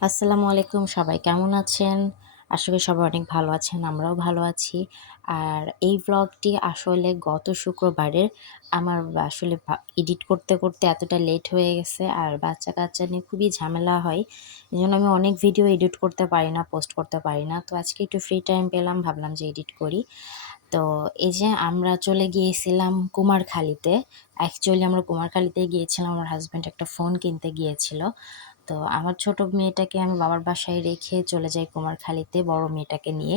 আসসালামু আলাইকুম, সবাই কেমন আছেন? আশা করি সবাই অনেক ভালো আছেন। আমরাও ভালো আছি। আর এই ভ্লগটি আসলে গত শুক্রবারের। আমার আসলে এডিট করতে এতটা লেট হয়ে গেছে। আর বাচ্চা-কাচ্চা নিয়ে খুবই ঝামেলা হয়। এজন্য আমি অনেক ভিডিও এডিট করতে পারি না, পোস্ট করতে পারি না। তো আজকে একটু ফ্রি টাইম পেলাম, ভাবলাম যে এডিট করি। তো এই যে আমরা চলে গিয়েছিলাম কুমারখালীতে। অ্যাকচুয়ালি আমরা কুমারখালীতে গিয়েছিলাম, আমার হাসব্যান্ড একটা ফোন কিনতে গিয়েছিল। তো আমার ছোট মেয়েটাকে আমি বাবার বাসায় রেখে চলে যাই কুমারখালীতে বড় মেয়েটাকে নিয়ে।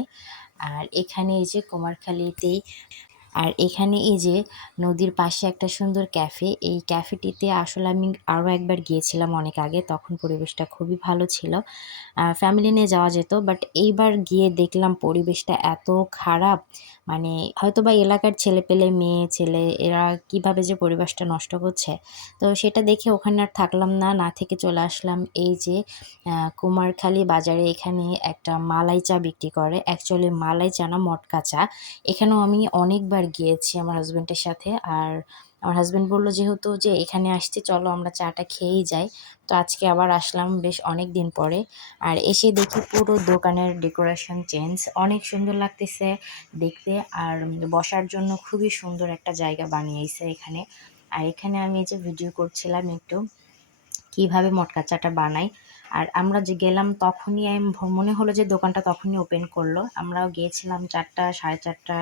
আর এখানে এই যে কুমারখালীতেই আর এখানে এই যে নদীর পাশে একটা সুন্দর ক্যাফে। এই ক্যাফেটিতে আসলে আমি আরও একবার গিয়েছিলাম অনেক আগে। তখন পরিবেশটা খুবই ভালো ছিল। ফ্যামিলি নিয়ে যাওয়া যেত। বাট এইবার গিয়ে দেখলাম পরিবেশটা এত খারাপ। মানে হয়তোবা এলাকার ছেলেপেলে, মেয়ে ছেলে এরা কিভাবে যে পরিবেশটা নষ্ট করছে। তো সেটা দেখে ওখানে আর থাকলাম না, না থেকে চলে আসলাম এই যে কুমারখালী বাজারে। এখানে একটা মালাই চা বিক্রি করে। অ্যাকচুয়ালি মালাই চা না, মটকা চা। এখানেও আমি অনেকবার গিয়েছি আমার হাসব্যান্ডের সাথে। আর আমার হাসব্যান্ড বলল যেহেতু যে এখানে আসছি, চলো আমরা চাটা খেয়েই যাই। তো আজকে আবার আসলাম বেশ অনেক দিন পরে। আর এসে দেখি পুরো দোকানের ডেকোরেশন চেঞ্জ। অনেক সুন্দর লাগতেছে দেখতে। আর বসার জন্য খুবই সুন্দর একটা জায়গা বানিয়েছে এখানে। আর এখানে আমি এই যে ভিডিও করছিলাম একটু কিভাবে মটকা চাটা বানাই। আর আমরা যে গেলাম তখনই মনে হলো যে দোকানটা তখনই ওপেন করলো। আমরাও গিয়েছিলাম 4টা 4:30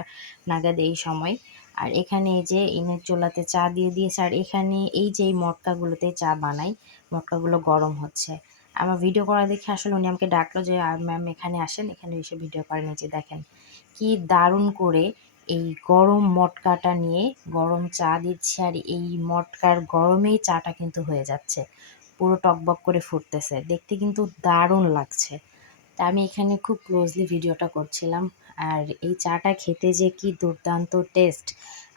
নাগাদ এই সময়। আর এখানে এই যে ইনের চুলাতে চা দিয়ে দিয়েছে। আর এখানে এই যে এই মটকাগুলোতে চা বানাই, মটকাগুলো গরম হচ্ছে। আমার ভিডিও করা দেখে আসলে উনি আমাকে ডাকলো যে ম্যাম এখানে আসেন, এখানে এসে ভিডিও করেন। এই যে দেখেন কি দারুণ করে এই গরম মটকাটা নিয়ে গরম চা দিচ্ছে। আর এই মটকার গরমেই চাটা কিন্তু হয়ে যাচ্ছে, পুরো টকবক করে ফুটতেছে, দেখতে কিন্তু দারুণ লাগছে। তা আমি এখানে খুব ক্লোজলি ভিডিওটা করছিলাম। আর এই চাটা খেতে যে কি দুর্দান্ত টেস্ট।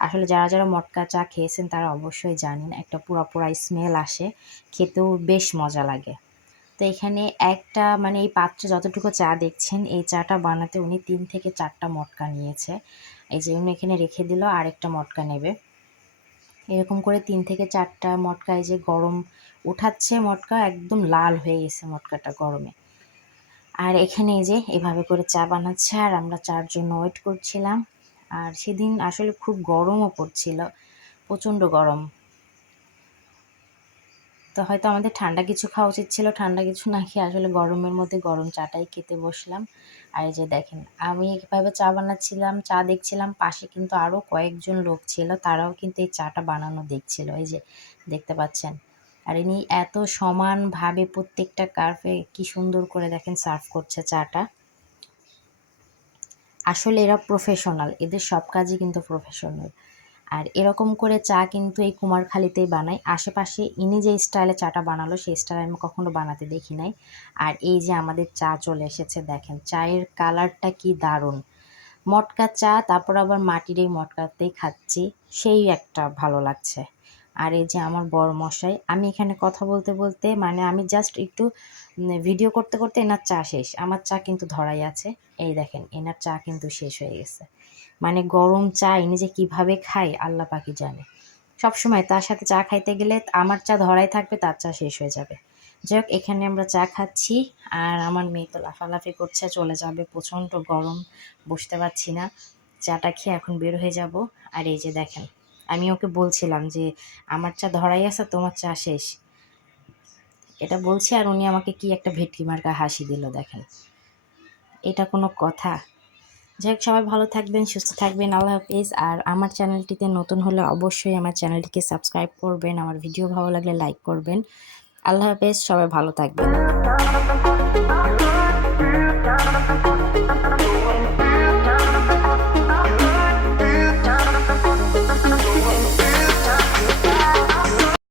আসলে যারা যারা মটকা চা খেয়েছেন তারা অবশ্যই জানেন, একটা পুরা পুরা স্মেল আসে, খেতেও বেশ মজা লাগে। তো এখানে একটা মানে এই পাত্রে যতটুকু চা দেখছেন, এই চাটা বানাতে উনি 3 থেকে 4টা মটকা নিয়েছে। এই যে উনি এখানে রেখে দিল, আরেকটা মটকা নেবে। এরকম করে 3 থেকে 4টা মটকা এই যে গরম উঠাচ্ছে, মটকা একদম লাল হয়ে গেছে মটকাটা গরমে। আর এখানে এই যে এভাবে করে চা বানাচ্ছে আর আমরা চার জন্য ওয়েট করছিলাম। আর সেদিন আসলে খুব গরমও পড়ছিল, প্রচণ্ড গরম। তো হয়তো আমাদের ঠান্ডা কিছু খাওয়া উচিত ছিল, ঠান্ডা কিছু না খেয়ে আসলে গরমের মধ্যে গরম চাটাই খেতে বসলাম। আর এই যে দেখেন আমি এভাবে চা বানাচ্ছিলাম, চা দেখছিলাম, পাশে কিন্তু আরও কয়েকজন লোক ছিল, তারাও কিন্তু এই চাটা বানানো দেখছিল, এই যে দেখতে পাচ্ছেন। আর ইনি এত সমানভাবে প্রত্যেকটা কাপে কি সুন্দর করে দেখেন সার্ভ করছে চাটা। আসলে এরা প্রফেশনাল, এদের সব কাজই কিন্তু প্রফেশনাল। আর এরকম করে চা কিন্তু এই কুমারখালীতেই বানায়। আশেপাশে ইনি যে স্টাইলে চাটা বানালো সেই স্টাইলে আমি কখনো বানাতে দেখি নাই। আর এই যে আমাদের চা চলে এসেছে, দেখেন চায়ের কালারটা কি দারুণ। মটকা চা, তারপর আবার মাটির এই মটকাতেই খাচ্ছি, সেই একটা ভালো লাগছে। আর এই যে আমার বড়মশাই, আমি এখানে কথা বলতে বলতে মানে আমি জাস্ট একটু ভিডিও করতে করতে এনার চা শেষ, আমার চা কিন্তু ধরাই আছে। এই দেখেন এনার চা কিন্তু শেষ হয়ে গেছে। মানে গরম চা ইনি যে কীভাবে খায় আল্লাহ পাকই জানে। সবসময় তার সাথে চা খাইতে গেলে আমার চা ধরাই থাকবে, তার চা শেষ হয়ে যাবে। যাই হোক এখানে আমরা চা খাচ্ছি। আর আমার মেয়ে তো লাফালাফি করছে, চলে যাবে, প্রচণ্ড গরম, বসতে পারছি না। চাটা খেয়ে এখন বের হয়ে যাব। আর এই যে দেখেন আমি ওকে বলছিলাম যে আমার চা ধরাই আছে, তোমার চা শেষ, এটা বলছি। আর উনি আমাকে কি একটা ভেটকি মার্কা হাসি দিল, দেখেন এটা কোনো কথা? যাই হোক সবাই ভালো থাকবেন, সুস্থ থাকবেন, আল্লাহ হাফিজ। আর আমার চ্যানেলটিতে নতুন হলে অবশ্যই আমার চ্যানেলটিকে সাবস্ক্রাইব করবেন, আমার ভিডিও ভালো লাগলে লাইক করবেন। আল্লাহ হাফিজ, সবাই ভালো থাকবেন।